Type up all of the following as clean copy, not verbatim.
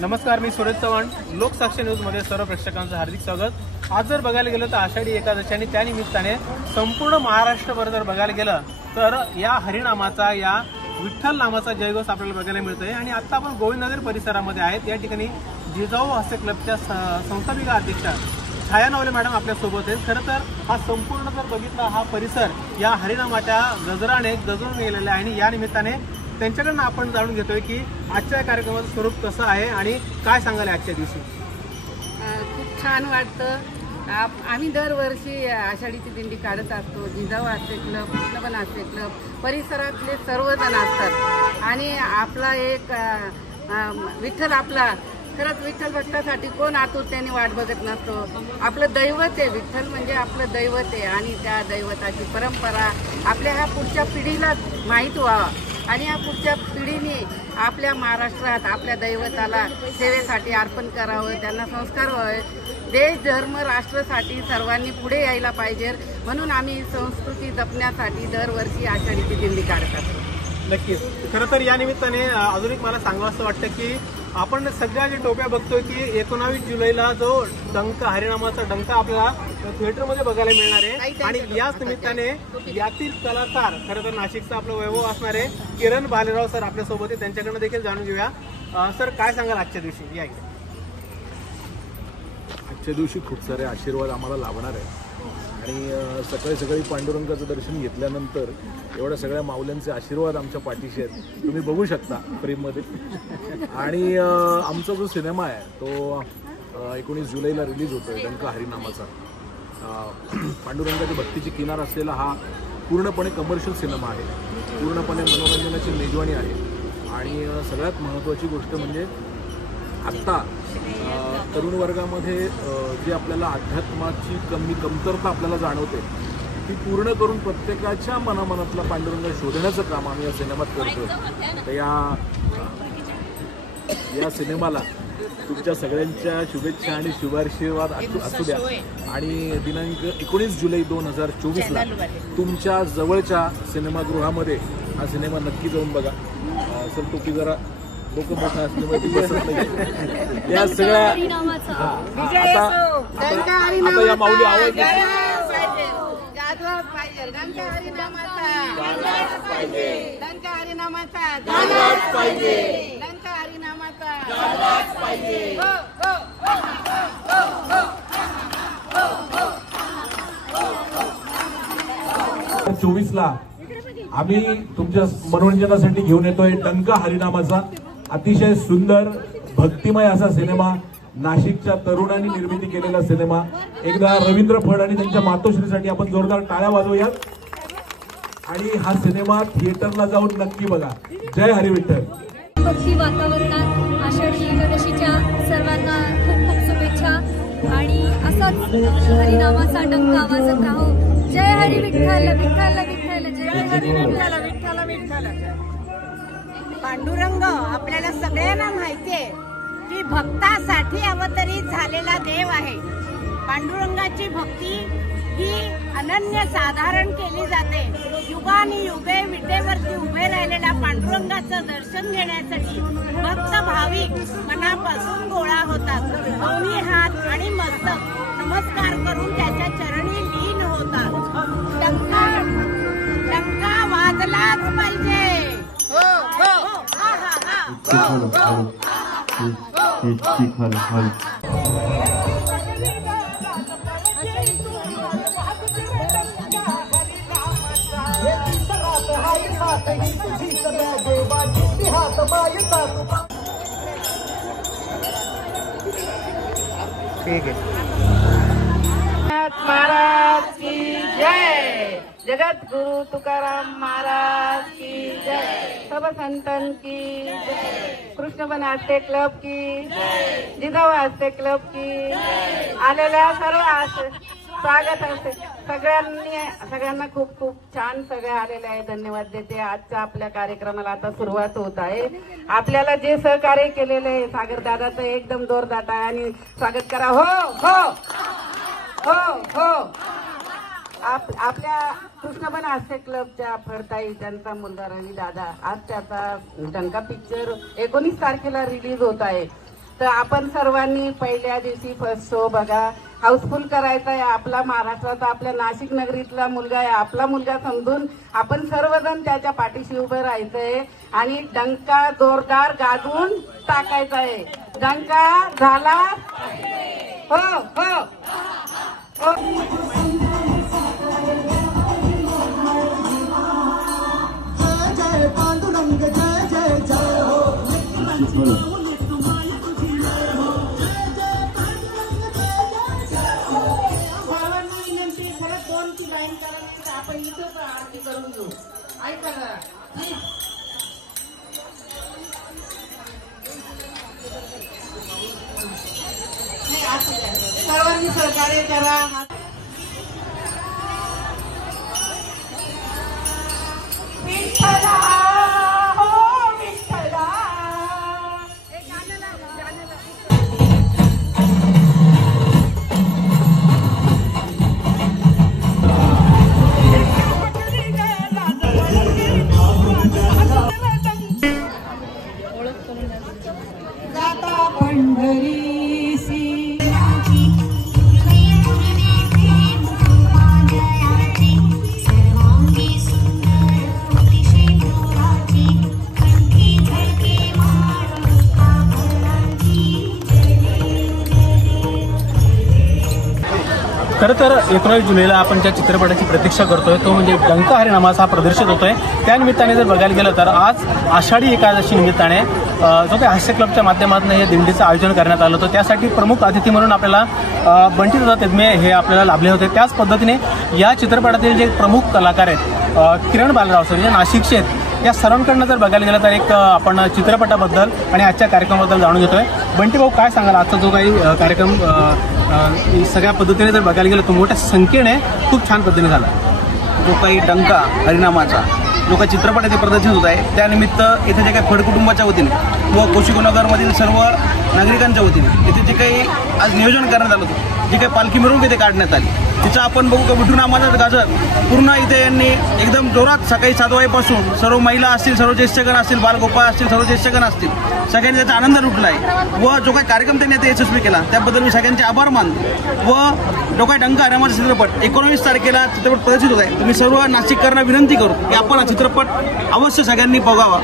नमस्कार, मी सुरेश चव्हाण. लोकसाक्षी न्यूजमध्ये सर्व प्रेक्षकांचं हार्दिक स्वागत. आज जर बघायला गेलं तर आषाढी एकादशी आणि त्यानिमित्ताने संपूर्ण महाराष्ट्रभर जर बघायला गेलं तर या हरिनामाचा, या विठ्ठल नामाचा जयघोष आपल्याला बघायला मिळतोय. आणि आता आपण गोविंदनगर परिसरामध्ये आहेत. या ठिकाणी जिजाऊ हास्य क्लबच्या संस्थापिका अध्यक्षा छाया नवले मॅडम आपल्यासोबत आहेत. खरं तर हा संपूर्ण जर बघितला हा परिसर या हरिनामाच्या गजराने गजरून गेलेला आहे आणि या निमित्ताने त्यांच्याकडनं आपण जाणून घेतोय की आजच्या कार्यक्रमाचं स्वरूप कसं आहे आणि काय सांगाल आजच्या दिवशी. खूप छान वाटतं. आम्ही दरवर्षी आषाढीची दिंडी काढत असतो. जिजाऊ हास्य क्लब, कृष्णबन हास्य क्लब परिसरातले सर्वजण असतात आणि आपला एक विठ्ठल, आपला खरंच विठ्ठल भक्तासाठी कोण आतुरतेने वाट बघत नसतो. आपलं दैवत आहे, विठ्ठल म्हणजे आपलं दैवत आहे आणि त्या दैवताची परंपरा आपल्या ह्या पुढच्या पिढीला माहीत व्हावा आणि या पुढच्या पिढीने आपल्या महाराष्ट्रात आपल्या दैवताला सेवेसाठी अर्पण करावं, त्यांना संस्कार व्हावे. देश, धर्म, राष्ट्रासाठी सर्वांनी पुढे यायला पाहिजे. म्हणून आम्ही संस्कृती जपण्यासाठी दरवर्षी आषाढीची दिंडी काढत असतो. नक्कीच. खरं तर या निमित्ताने अजून एक मला सांगावं असं वाटतं की आपण सगळ्या जे टोप्या बघतोय की 19 जुलैला जो डंका, हरिनामाचा डंका आपल्याला थिएटरमध्ये बघायला मिळणार आहे. आणि याच निमित्ताने यातील कलाकार, खरं तर नाशिकचा आपलं वैभव असणार आहे किरण भालेराव सर आपल्यासोबत आहे. त्यांच्याकडनं देखील जाणून घेऊया. सर, काय सांगाल आजच्या दिवशी? या आजच्या दिवशी खूप सारे आशीर्वाद आम्हाला लाभणार आहे आणि सकाळी पांडुरंगाचं दर्शन घेतल्यानंतर एवढ्या सगळ्या माऊल्यांचे आशीर्वाद आमच्या पाठीशी आहेत, तुम्ही बघू शकता फ्रेममध्ये. आणि आमचा जो सिनेमा आहे तो 19 जुलैला रिलीज होतोय, डंका हरिनामाचा. पांडुरंगाची भक्तीची किनार असलेला हा पूर्णपणे कमर्शियल सिनेमा आहे, पूर्णपणे मनोरंजनाची मेजवानी आहे. आणि सगळ्यात महत्त्वाची गोष्ट म्हणजे आत्ता तरुण वर्गामध्ये जी आपल्याला अध्यात्माची कमतरता आपल्याला जाणवते ती पूर्ण करून प्रत्येकाच्या मनामनातला पांडुरंग शोधण्याचं काम आम्ही या सिनेमात करतोय. तर या सिनेमाला तुमच्या सगळ्यांच्या शुभेच्छा आणि शुभाशीर्वाद असू द्या. आणि दिनांक 19 जुलै 2024ला तुमच्या जवळच्या सिनेमागृहामध्ये हा सिनेमा नक्की जाऊन बघा. सर, टोपी जरा डोकं मोठं असल्यामुळे ती बसत नाही. या सगळ्या आता या माऊली आवाज ला आम्ही तुमच्या मनोरंजनासाठी घेऊन येतोय डंका हरिनामाचा अतिशय सुंदर भक्तिमय असा सिनेमा. नाशिकच्या तरुणांनी निर्मिती केलेला सिनेमा. एकदा रवींद्र फड आणि त्यांच्या मातोश्रीसाठी आपण जोरदार टाळ्या वाजवूयात. आणि हा सिनेमा थिएटरला जाऊन नक्की बघा. जय हरी विठ्ठल. भक्ती वातावरणात आषाढी एकादशीच्या सर्वांना खूप खूप शुभेच्छा आणि असाच हरिनामाचा डंका वाजत राहो. जय हरी विठ्ठल, विठ्ठल विठ्ठल, जय हरी विठ्ठल, विठ्ठल विठ्ठल. पांडुरंग आपल्याला सगळ्यांना माहितीये की भक्तासाठी अवतरित झालेला देव आहे. पांडुरंगाची भक्ती ही अनन्य साधारण केली जाते. युगानुयुगे विटेवरती उभे राहिलेल्या पांडुरंगाचं दर्शन घेण्यासाठी भक्त भाविक मनापासून गोळा होतात. दोन्ही हात आणि मस्तक नमस्कार करून त्याच्या चरणी लीन होतात. डंका वाजलाच पाहिजे. ठीक आहे. महाराज की जय. जगत गुरु तुकाराम महाराज की जय. सब संतन की जय. कृष्णबन हास्य क्लब की जय. जिजाऊ हास्य क्लब की आलेल्या सर्व स्वागत असेल. सगळ्यांना खूप खूप छान सगळे आलेले आहे. धन्यवाद देते. आजच्या आपल्या कार्यक्रमाला आता सुरुवात होत आहे. आपल्याला जे सहकार्य केलेले आहे सागर दादाचं एकदम जोरदार आहे आणि स्वागत करा. हो हो हो हो. आपल्या कृष्णबन हास्य क्लबच्या फडताई, त्यांचा मुलगा रवी दादा, आज त्याचा डंका पिक्चर 19 तारखेला रिलीज होत आहे. तर आपण सर्वांनी पहिल्या दिवशी फर्स्ट शो बघा, हाऊसफुल करायचा आहे. आपला महाराष्ट्राचा, आपल्या नाशिक नगरीतला मुलगा आहे, आपला मुलगा समजून आपण सर्वजण त्याच्या पाठीशी उभं राहायचंय आणि डंका जोरदार गाजवून टाकायचा आहे. डंका झाला हो हो हो. आपण इथंच आरती करून घेऊ. ऐका जरा सर्वांनी सहकार्य करा. विठ्ठला हो विठ्ठला. जाता पंढरीसी खरं तर 19 जुलैला आपण ज्या चित्रपटाची प्रतीक्षा करतोय तो म्हणजे डंका हरिनामाचा हा प्रदर्शित होतोय. त्यानिमित्ताने जर बघायला गेलं तर आज आषाढी एकादशी निमित्ताने जो काही हास्य क्लबच्या माध्यमातून हे दिंडीचं आयोजन करण्यात आलं होतं. त्यासाठी प्रमुख अतिथी म्हणून आपल्याला बंटीदादा तेजमे हे आपल्याला लाभले होते. त्याच पद्धतीने या चित्रपटातील जे प्रमुख कलाकार आहेत किरण बालराव सर जे नाशिकचे आहेत, या सर्वांकडनं जर बघायला गेलं तर एक आपण चित्रपटाबद्दल आणि आजच्या कार्यक्रमाबद्दल जाणून घेतोय. बंटी भाऊ काय सांगाल, आजचा जो काही कार्यक्रम सगळ्या पद्धतीने जर बघायला गेलं तर मोठ्या संख्येने खूप छान पद्धतीने झाला. जो काही डंका हरिनामाचा जो काही चित्रपट इथे प्रदर्शित होत आहे त्यानिमित्त इथे जे काही फड कुटुंबाच्या वतीने व कोशिकोनगरमधील सर्व नागरिकांच्या वतीने इथे जे काही आज नियोजन करण्यात आलं होतं, जी काही पालखी मिरवणूक इथे काढण्यात आली, तिचं आपण बघू का विठुनामाचा गाजर पूर्ण इथे यांनी एकदम जोरात सकाळी 7 वाजेपासून सर्व महिला असतील, सर्व ज्येष्ठगण असतील, बालगोपाळ असतील, सर्व ज्येष्ठगण असतील, सगळ्यांनी त्याचा आनंद लुटला आहे. व जो काही कार्यक्रम त्यांनी आता यशस्वी केला त्याबद्दल मी सगळ्यांचे आभार मानतो. व जो काही डंका हरिनामाचा चित्रपट 19 तारखेला चित्रपट प्रदर्शित होत आहे, तुम्ही सर्व नाशिककरांना विनंती करू की आपण हा चित्रपट अवश्य सगळ्यांनी बघावा.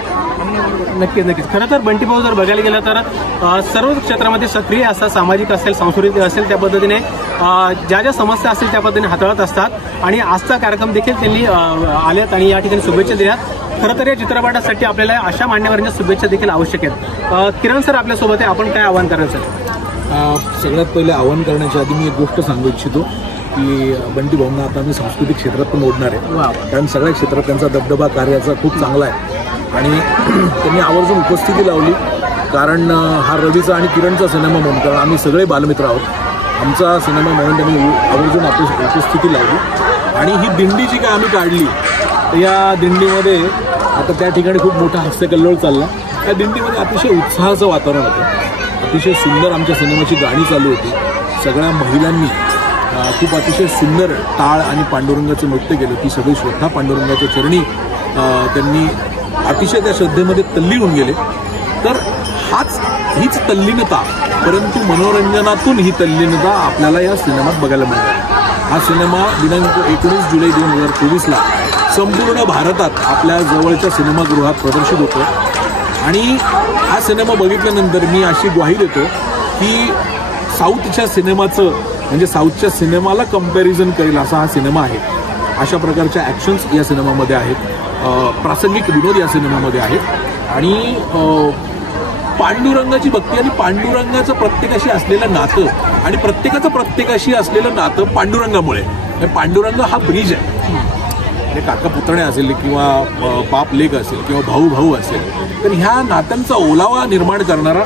नक्कीच नक्कीच. खरं तर बंटी भाऊ जर बघायला गेलं तर सर्व क्षेत्रामध्ये सक्रिय असतात, सामाजिक असेल, सांस्कृतिक असेल, त्या पद्धतीने ज्या ज्या समस्या असतील त्या पद्धतीने हाताळत असतात आणि आजचा कार्यक्रम देखील त्यांनी आल्यात आणि या ठिकाणी शुभेच्छा दिल्यात. खरं तर या चित्रपटासाठी आपल्याला अशा मान्यवरांच्या शुभेच्छा देखील आवश्यक आहेत. किरण सर आपल्यासोबत आहे, आपण काय आवाहन करायचं? सगळ्यात पहिले आवाहन करण्याच्या आधी मी एक गोष्ट सांगू इच्छितो की बंटी भाऊंना आता मी सांस्कृतिक क्षेत्रात पण ओढणार आहे, कारण सगळ्या क्षेत्रात त्यांचा दबदबा कार्याचा खूप चांगला आहे आणि त्यांनी आवर्जून उपस्थिती लावली. कारण हा रवीचा आणि किरणचा सिनेमा म्हणून, कारण आम्ही सगळे बालमित्र आहोत, आमचा सिनेमा म्हणून त्यांनी आवर्जून उपस्थिती लावली. आणि ही दिंडी जी काय आम्ही काढली तर या दिंडीमध्ये आता त्या ठिकाणी खूप मोठा हास्यकल्लोळ चालला. त्या दिंडीमध्ये अतिशय उत्साहाचं वातावरण होतं, अतिशय सुंदर आमच्या सिनेमाची गाणी चालू होती. सगळ्या महिलांनी खूप अतिशय सुंदर टाळ आणि पांडुरंगाचं नृत्य केलं. ती सगळी श्रद्धा पांडुरंगाच्या चरणी त्यांनी अतिशय त्या श्रद्धेमध्ये तल्लीन होऊन गेले. तर हीच तल्लीनता, परंतु मनोरंजनातून ही तल्लीनता आपल्याला या सिनेमात बघायला मिळते. हा सिनेमा दिनांक 19 जुलै 2024ला संपूर्ण भारतात आपल्या जवळच्या सिनेमागृहात प्रदर्शित होतो. आणि हा सिनेमा बघितल्यानंतर मी अशी ग्वाही देतो की साऊथच्या सिनेमाचं म्हणजे साऊथच्या सिनेमाला कंपॅरिझन करेल असा हा सिनेमा आहे. अशा प्रकारच्या ॲक्शन्स या सिनेमामध्ये आहेत, प्रासंगिक विनोद या सिनेमामध्ये आहेत आणि पांडुरंगाची भक्ती आणि पांडुरंगाचं प्रत्येकाशी असलेलं नातं आणि प्रत्येकाचं प्रत्येकाशी असलेलं नातं पांडुरंगामुळे. पांडुरंग हा ब्रिज आहे. म्हणजे काका पुतणे असेल किंवा बाप लेक असेल किंवा भाऊ भाऊ असेल, तर ह्या नात्यांचा ओलावा निर्माण करणारा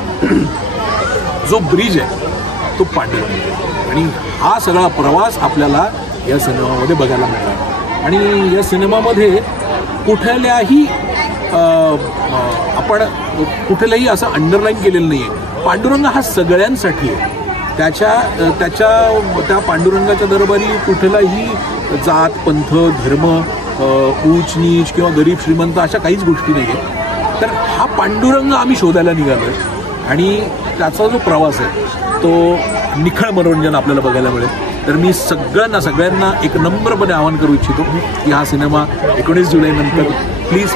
जो ब्रिज आहे तो पांडुरंग. आणि हा सगळा प्रवास आपल्याला या सिनेमामध्ये बघायला मिळाला. आणि या सिनेमामध्ये कुठल्याही आपण कुठलंही असं अंडरलाईन केलेलं नाही आहे. पांडुरंग हा सगळ्यांसाठी आहे. त्या पांडुरंगाच्या दरबारी कुठलाही जात पंथ धर्म ऊच नीच किंवा गरीब श्रीमंत अशा काहीच गोष्टी नाही आहेत. तर हा पांडुरंग आम्ही शोधायला निघालो आहे. आणि त्याचा जो प्रवास आहे तो निखळ मनोरंजन आपल्याला बघायला मिळेल. तर मी सगळ्यांना एक नम्रपणे आवाहन करू इच्छितो की हा सिनेमा 19 जुलैनंतर प्लीज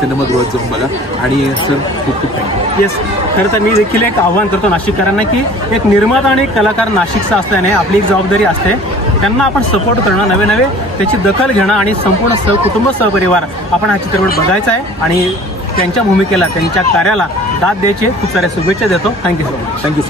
सिनेमागृहात जाऊन बघा. आणि सर खूप थँक्यू. येस, खरं तर मी देखील एक आव्हान करतो नाशिककरांना की एक निर्माता आणि एक कलाकार नाशिकचा असल्याने आपली एक जबाबदारी असते. त्यांना आपण सपोर्ट करणं, नवे त्याची दखल घेणं आणि संपूर्ण सहकुटुंब सहपरिवार आपण हा चित्रपट बघायचा आहे आणि त्यांच्या भूमिकेला, त्यांच्या कार्याला दाद द्यायची खूप साऱ्या शुभेच्छा देतो. Thank you so much. थँक्यू.